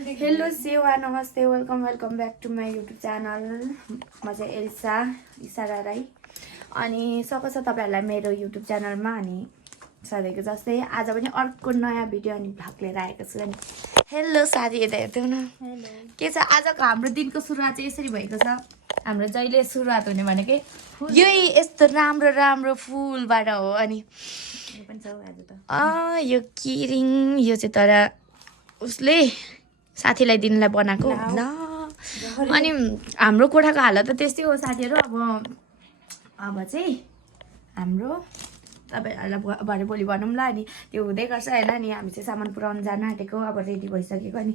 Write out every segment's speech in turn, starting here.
Hello सेवा नमस्ते welcome back to my YouTube channel. म चाहिँ एल्सा इसारा राई अनि स्वागत छ तपाईहरुलाई मेरो युट्युब च्यानलमा। अनि सधैँको जस्तै आज पनि अर्को नयाँ भिडियो अनि भ्लग लिएर आएको छु। अनि हेलो साथी, यता हेर्दै न के छ आजको हाम्रो दिनको सुरुवात चाहिँ यसरी भएको छ। हाम्रो जहिले सुरुवात हुने भनेकै यही यस्तो राम्रो राम्रो फुलबाट हो। अनि यो किरिङ यो चाहिँ तर उसले साथीलाई दिनलाई बनाएको ल। अनि हाम्रो कोठाको हालत त त्यस्तै हो साथीहरु। अब चाहिँ हाम्रो तपाईहरुलाई भरे भोलि भनौँ ल। अनि त्यो हुँदै गर्छ हैन। अनि हामी चाहिँ सामान पुराउन जान आँटेको, अब रेडी भइसकेको। अनि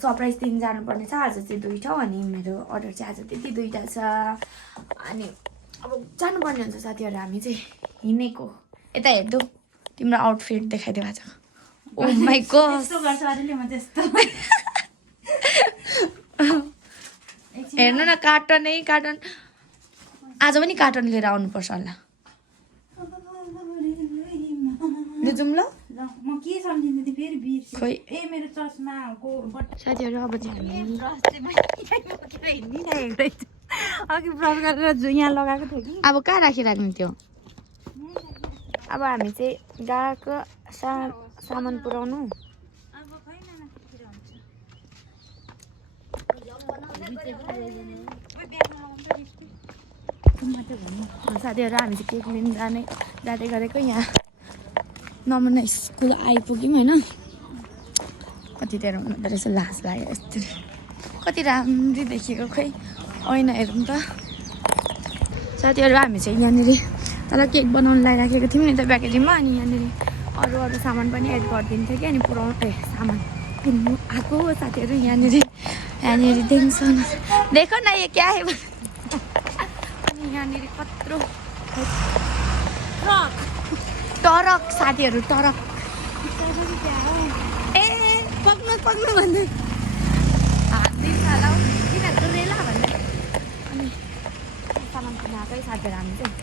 सरप्राइज दिन जानुपर्ने छ। आज चाहिँ 2 ठाउँ अनि मेरो अर्डर चाहिँ आज त्यति 2टा छ। अनि अब जानुपर्ने हुन्छ साथीहरु। हामी चाहिँ हिँडेको। यता हेर्दो तिम्रो आउटफिट देखाइदेऊ आज। ओ माय गॉड त्यस्तो गर्छ अरूले म त्यस्तो हेर्नु न कार्टन आज पनि कार्टन लिएर आउनुपर्छ होला। जाउँ ल। म के सम्झिँदै थिएँ फेरि बिर्सेँ। खोइ ए मेरो चस्माको साथीहरु अब चाहिँ अघि ब्रस गरेर यहाँ लगाएको थियो कि। अब कहाँ राखिराख्ने त्यो। अब हामी चाहिँ गएको सामान पुराउनु। साथीहरु हामी चाहिँ केक लिन जाँदै गरेको। यहाँ नमुना स्कुल आइपुग्यौँ होइन। कति धेरै हुँदो रहेछ, लाज लाग्यो यस्तो कति राम्री देखेको। खोइ ऐना हेरौँ त साथीहरु। हामी चाहिँ यहाँनिर तल केक बनाउनु लगाइराखेको थियौँ नि त प्याकेजिङमा। अनि यहाँनिर अरू सामान पनि एड गरिदिन्थ्यो कि। अनि पुऱ्याउनु सामान किन्नु आएको साथीहरु। यहाँनिर देखो न यो क्या है। अनि यहाँनिर कत्रो टरक साथीहरु, टरक ए पक्नु भन्दै हात दिन्छ होला हौ तिनीहरूको रेला भन्दै। अनि सामान किन्न आएकै साथीहरु। हामी चाहिँ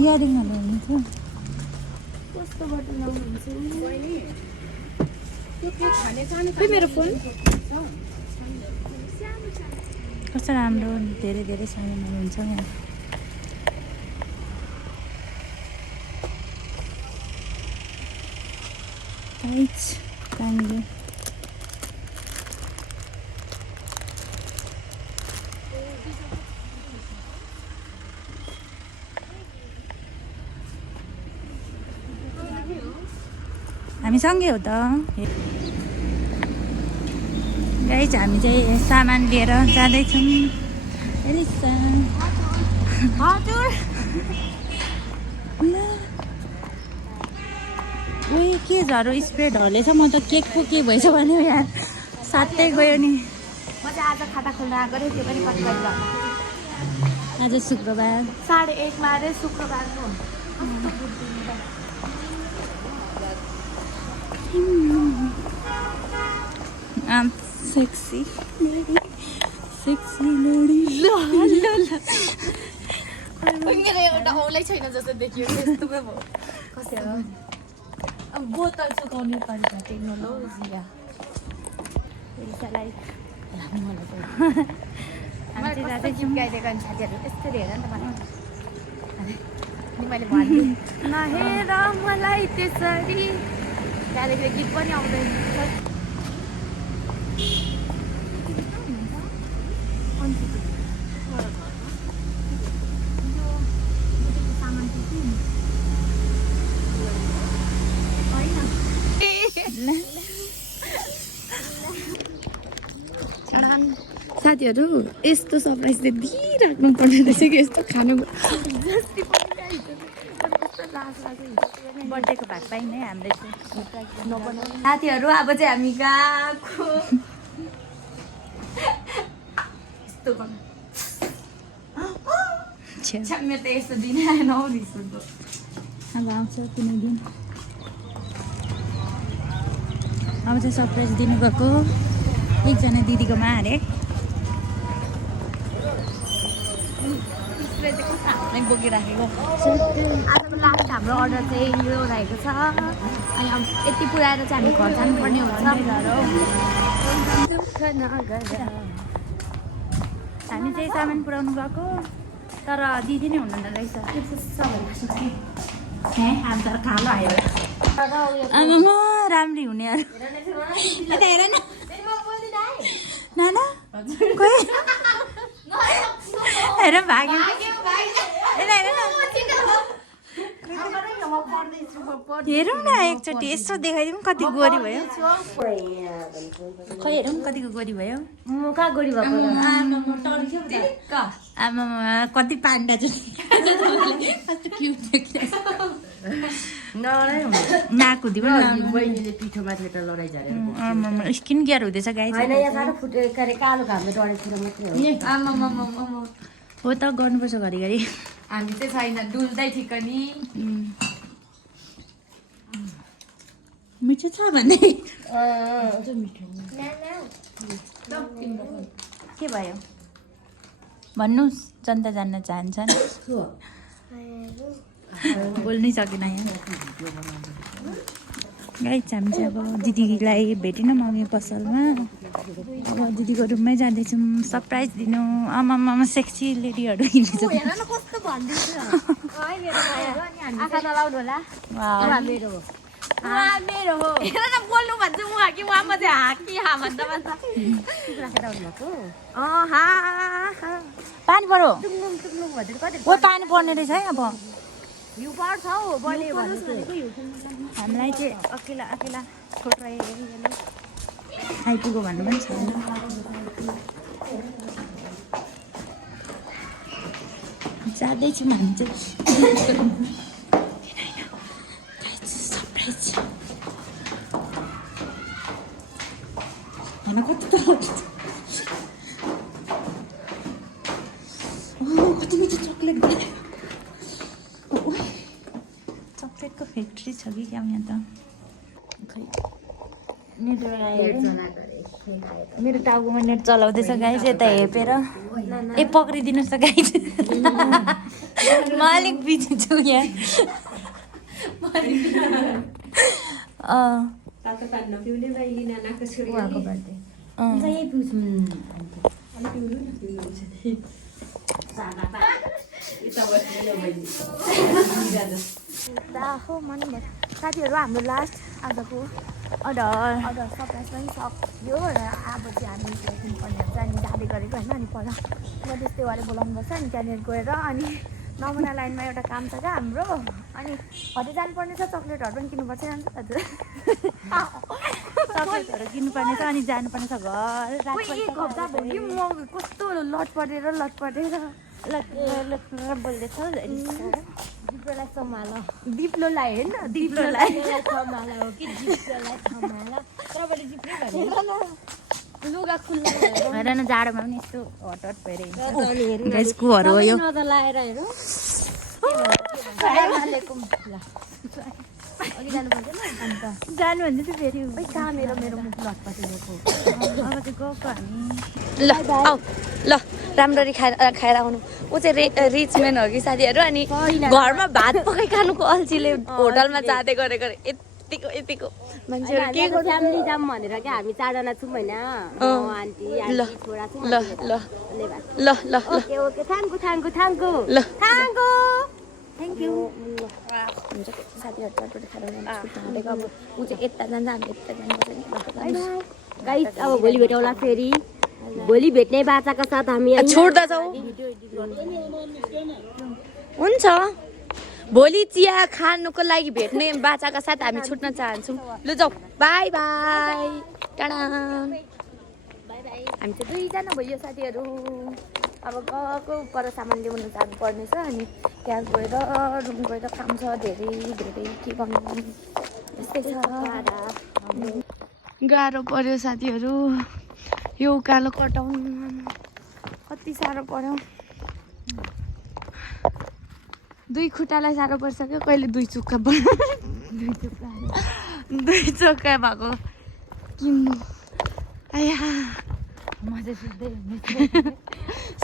इयरिङहरू हुन्छ कस्तो बटन लाउनुहुन्छ खै मेरो फोन कस्तो राम्रो धेरै धेरै सामानहरू हुन्छ यहाँ। Thank you. हामी सँगै हो त गाइज। हामी चाहिँ सामान लिएर जाँदैछौँ। हजुर उयो के झरो स्प्रे ढलेछ। म त केकको के भएछ भने यहाँ साथै गयो नि। म चाहिँ आज खाता खोल्न आएको थिएँ, त्यो पनि कति बजी भएको। आज शुक्रबार 1:30 मा अरे शुक्रबारको। सेक्सी लडी मेरो एउटा औलै छैन जस्तो देखियो। त्यस्तो पो भयो कसै हो। अब बोतल चुकाउने पर्छ टेक्नोलोजिया पैसालाई हामी चाहिँ जाँदैछौँ। गाइदिएको अनि साथीहरु यस्तरी हेर नि त भनौँ अनि मैले भनिदिएँ नहेर मलाई त्यसरी। त्यहाँदेखि गीत पनि आउँदैन। साथीहरु यस्तो सरप्राइज चाहिँ दिइराख्नु पर्ने रहेछ कि। यस्तो खानु बर्थडेको भाग पाइन है हामीले साथीहरु। अब चाहिँ हामी गएको यस्तो गर्नु मेरो त यस्तो दिन आएन हौ रिस उठ्दो। अब आउँछ कुनै दिन। अब चाहिँ सरप्राइज दिनुभएको एकजना दिदीकोमा अरे। चाहिँ मै बोकिराखेको आजको लास्ट हाम्रो अर्डर चाहिँ यो रहेको छ अनि अब यति पुऱ्याएर चाहिँ हामी घर जानुपर्ने हुन्छ हामी चाहिँ सामान पुऱ्याउनु गएको तर दिदी नै हुनुहुँदो रहेछ आमामा राम्री हुने अरू हेर न नाना खोइ हेर भाग्यो हेरौँ न एकचोटि यसो देखाइदिउँ कति गोरी भयो खै हेरौँ कतिको गोरी भयो कहाँ गोरी भएको आमामा कति पान्डा कस्तो क्युट नाकुदी पनि बहिनीले पिठोमाथि त लडाइ झरेर आमामा स्किन केयर हुँदैछ गाई होइन यहाँ साह्रो फुटे के अरे कालो घामले डढेको कुरो मात्रै हो हो त गर्नुपर्छ घरिघरि हामी चाहिँ छैन डुल्दै ठिक नि मिठो छ भने के भयो भन्नुहोस् जनता जान्न चाहन्छन् बोल्नै सकेन यहाँ गाई हामी चाहिँ अब दिदीलाई भेटेन मम्मी पसलमा अब दिदीको रुममै जाँदैछौँ सरप्राइज दिनु आमामा सेक्सी लेडीहरू हिँड्दैछ मेरो हो हेर न बोल्नु भन्छ उहाँ कि उहाँ चाहिँ हाकी हा भन्दा पानी पऱ्यो ओ पानी पर्ने रहेछ है अब हिउँ पर्छ हौ बढ्यो हामीलाई चाहिँ अकेला अकेला छोटो आइपुग्यो भन्नु पनि छैन जाँदैछौँ हामी चाहिँ सरप्राइज होइन कति त कति मिठो चक्लेट चक्लेटको फ्याक्ट्री छ कि क्या यहाँ त खै नेट मेरो टाउकोमा नेट चलाउँदैछ गाई चाहिँ यता हेपेर ए पक्रिदिनुहोस् त गाई म अलिक बिजी छु यहाँ साथीहरू हाम्रो लास्ट आजको अर्डर सरप्राइज पनि सक्यो र अब चाहिँ हामी पर्ने हुन्छ अनि जाँदै गरेको होइन अनि पर मधेस वाले बोलाउनुपर्छ अनि त्यहाँनिर गएर अनि नमुना लाइनमा एउटा काम छ क्या हाम्रो अनि हटे जानुपर्ने छ चक्लेटहरू पनि किन्नुपर्छ जान्छ दाजु चक्लेटहरू किन्नुपर्ने छ अनि जानुपर्ने छ घर एक हप्ता भयो म कस्तो लटपटेर बोल्दैछ दिप्लोलाई सम्हाल दिप्लोलाई होइन दिप्लोलाई सम्हाल हो कि दिप्लोलाई सम्हाल तरबाट दिप्लो भन्यो लुगा खुल्ला हेर न जाडोमा पनि यस्तो हट भइरहेको गाइसकोहरू हो यो लाएर हेरौँ अघि जानु पर्दैन अन्त जानु भने चाहिँ फेरि कहाँ मेरो मुख लटपटिएको अब चाहिँ गएको हामी ल आऊ ल राम्ररी खाएर आउनु ऊ चाहिँ रिच म्यान हो कि साथीहरू अनि घरमा भात पकाइ खानुको अल्छीले होटलमा जाँदै गरेको यतिको मान्छेहरू के फ्यामिली जाम भनेर क्या हामी 4 जना छौँ होइन आन्टी छोरा छौँ ल ल ल ल ओके ओके थ्याङ्क यू ल थ्याङ्क यू हुन्छ साथीहरू चटपटी खाएर हालेको अब ऊ चाहिँ यता जान्छ हामी यता जानुपर्छ गाइस अब भोलि भेटौँला फेरि भोलि भेट्ने बाचाका साथ हामी छोड्दछौ हुन्छ भोलि चिया खानुको लागि भेट्ने बाचाका साथ हामी छुट्न चाहन्छौँ ल जाऊ बाई बाई टाढा हामी चाहिँ 2 जना भयो साथीहरू अब गएको पर सामान ल्याउनु जानु पर्नेछ अनि त्यहाँ गएर रुम गएर काम छ धेरै के गर्नु यस्तै छ गाह्रो पर्यो साथीहरू यो उकालो कटाउनु कति साह्रो पर्यो 2 खुट्टालाई साह्रो परिसक्यो कहिले 2 चुक्का भएको किन्नु आया मजा सुत्दै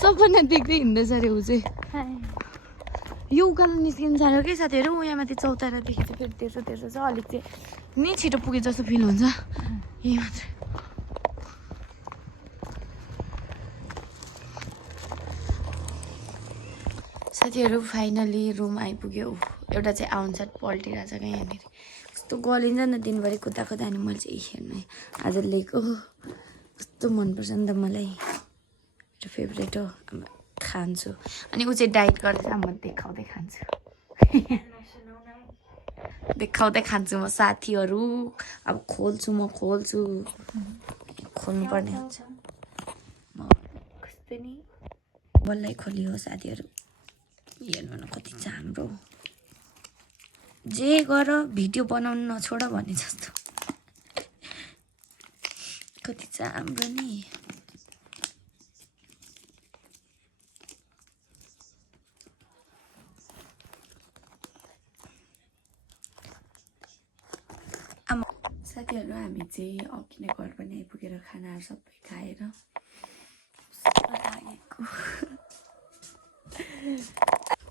सपना देख्दै हिँड्दैछ अरे ऊ चाहिँ यो उकालो निस्किनु साह्रो के साथीहरू यहाँ माथि चौतारादेखि चाहिँ फेरि तेर्सो तेर्सो छ अलिक चाहिँ नि छिटो पुगे जस्तो फिल हुन्छ यही मात्रै साथीहरू फाइनली रुम आइपुग्यो एउटा चाहिँ आउन्साट पल्टिरहेको छ क्या यहाँनिर कस्तो गलिन्छ नि त दिनभरि कुद्दा कुद्दा अनि मैले चाहिँ हेर्नु आज लिएको कस्तो मनपर्छ नि त मलाई मेरो फेभरेट हो खान्छु अनि ऊ चाहिँ डाइट गर्दैछ म देखाउँदै खान्छु देखाउँदै खान्छु म साथीहरू अब खोल्छु खोल्नुपर्ने हुन्छ म कस्तो नि बल्लै खोलियो साथीहरू हेर्नु न कति राम्रो जे गर भिडियो बनाउनु नछोड भने जस्तो कति राम्रो नि साथीहरू हामी चाहिँ अघि नै घर पनि आइपुगेर खानाहरू सबै खाएर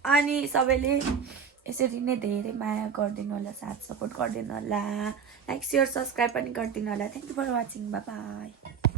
अनि सबैले यसरी नै धेरै माया गरिदिनु होला साथ सपोर्ट गरिदिनु होला लाइक सेयर सब्सक्राइब पनि गरिदिनु होला thank you for watching bye by